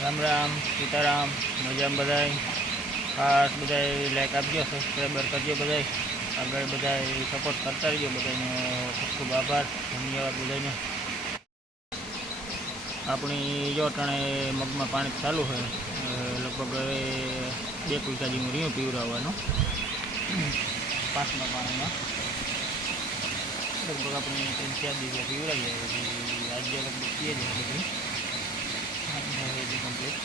राम राम सीताराम मजाम बधाई खास बधाई लाइक आपजो सब्सक्राइबर करजो बधाई आगे बधाई सपोर्ट करता रहिए बधाईनो खूब खूब आभार धन्यवाद बधाईने। अपनी जो टाणे मगमा पानी चालू है लगभग हवे 2 कुलका जेवुं रीયું पीवराववानुं 5 पानी में लगभग अपनी 3-4 દિવસ पीवराई आज लगभग पीए जाए बधी कम्प्लीट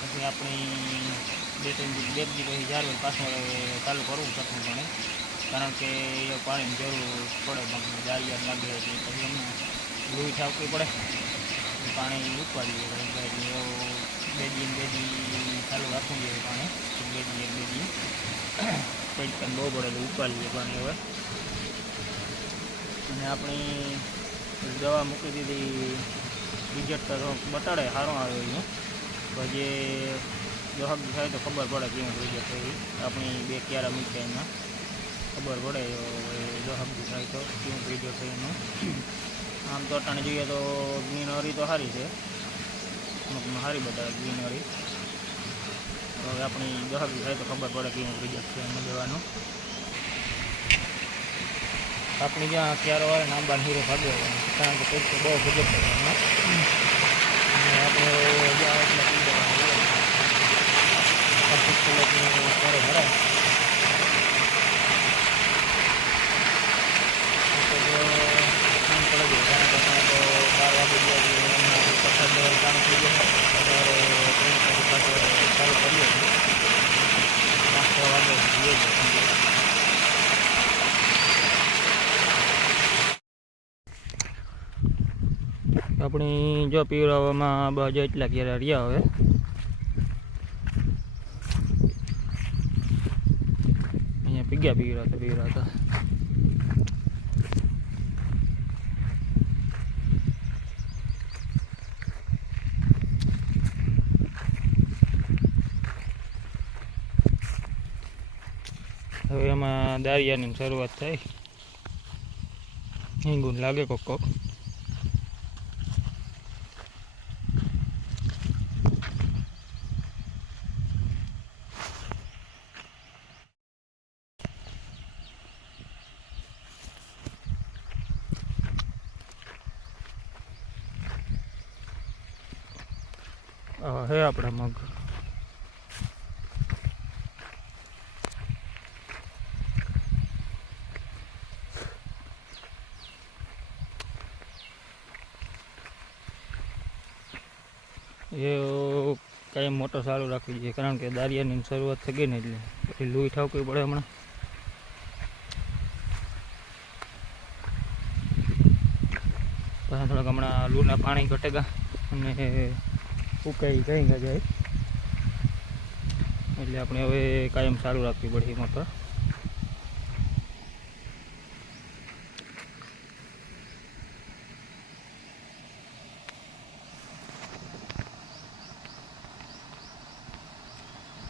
પછી આપણી 2-3 દિવસ પછી જાળવે પાછું ચાલુ કરવું શકું પણ કારણ કે એ પાણીની જરૂર પડે મગને જાળિયા લાગે એટલે પછી અમને લોહી ઠાવવી પડે પાણી ઉપાડીએ એટલે એવું 2 દી ચાલુ રાખવું જોઈએ પાણી 2 દી કંઈક પણ બહુ પડે એટલે ઉપાડીએ પાણી હવે અને આપણી દવા મૂકી દીધી રિઝલ્ટ તો બતાડે સારો આવ્યો એનું પછી દહક થાય તો ખબર પડે કેવું રિઝલ્ટ થઈ આપણી 2 ક્યારા મૂક્યા એમાં ખબર પડે દહક થાય તો કેવું રિઝલ્ટ થઈ એનું આમ તો અટાણે જોઈએ તો ગ્રીનરી તો સારી છે મગમાં સારી બતાવે ગ્રીનરી તો આપણી દહક થાય તો ખબર પડે કેવું રિઝલ્ટ છે એમાં દવાનું अपनी जहाँ क्यारो वाले नाम बार हीरो भाग्य कारण के पेट तो बहुत गजब करना भरा चालू करिए अपनी जो पीवरावामां बाजू एटला केरा रह्या हवे अहींया पीग्या पीवराता हवे एमां दारियानी शरूआत थाय हींगुन लागे कोक है अपना मग ये कई मोटर चालू राखी दीजिए कारण के दारियानी शुरुआत थी गई ने एटले लूई ठावकवी पड़े हमणां थोड़ा हमणां लूना पानी घटेगा अने उकाई कहीं जाए એટલે આપણે હવે કાયમ ચાલુ રાખવી પડે મોટર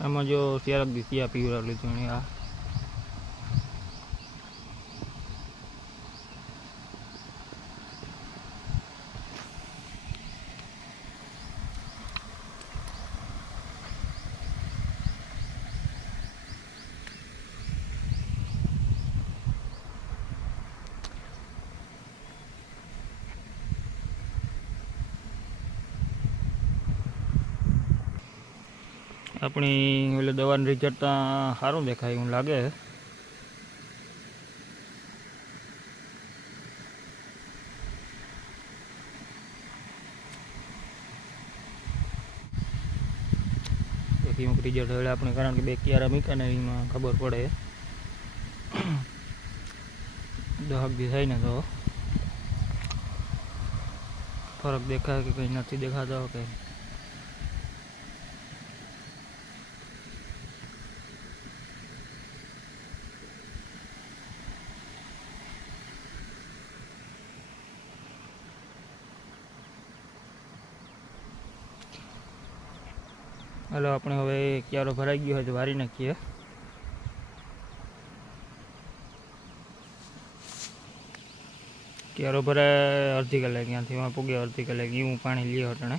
આમાં જો ત્યારક દી ત્યાં પીવરાવ લીધું ને આ अपनी ओले दवा रिजल्ट सारू देखाय एवं लगे रिजल्ट हवे अपने कारण के 2 क्यारा मीका ने एमां खबर पड़े दहक भी थाय ने तो फरक देखाय कि कहीं नहीं देखाता हो कहीं हलो अपने हवे क्यारो भराई गयो है तो वारी नाखीए क्यारो भराय अर्धी कलाक यहाँ पुगे अर्धी कलाक एवं पाणी लिए हटणे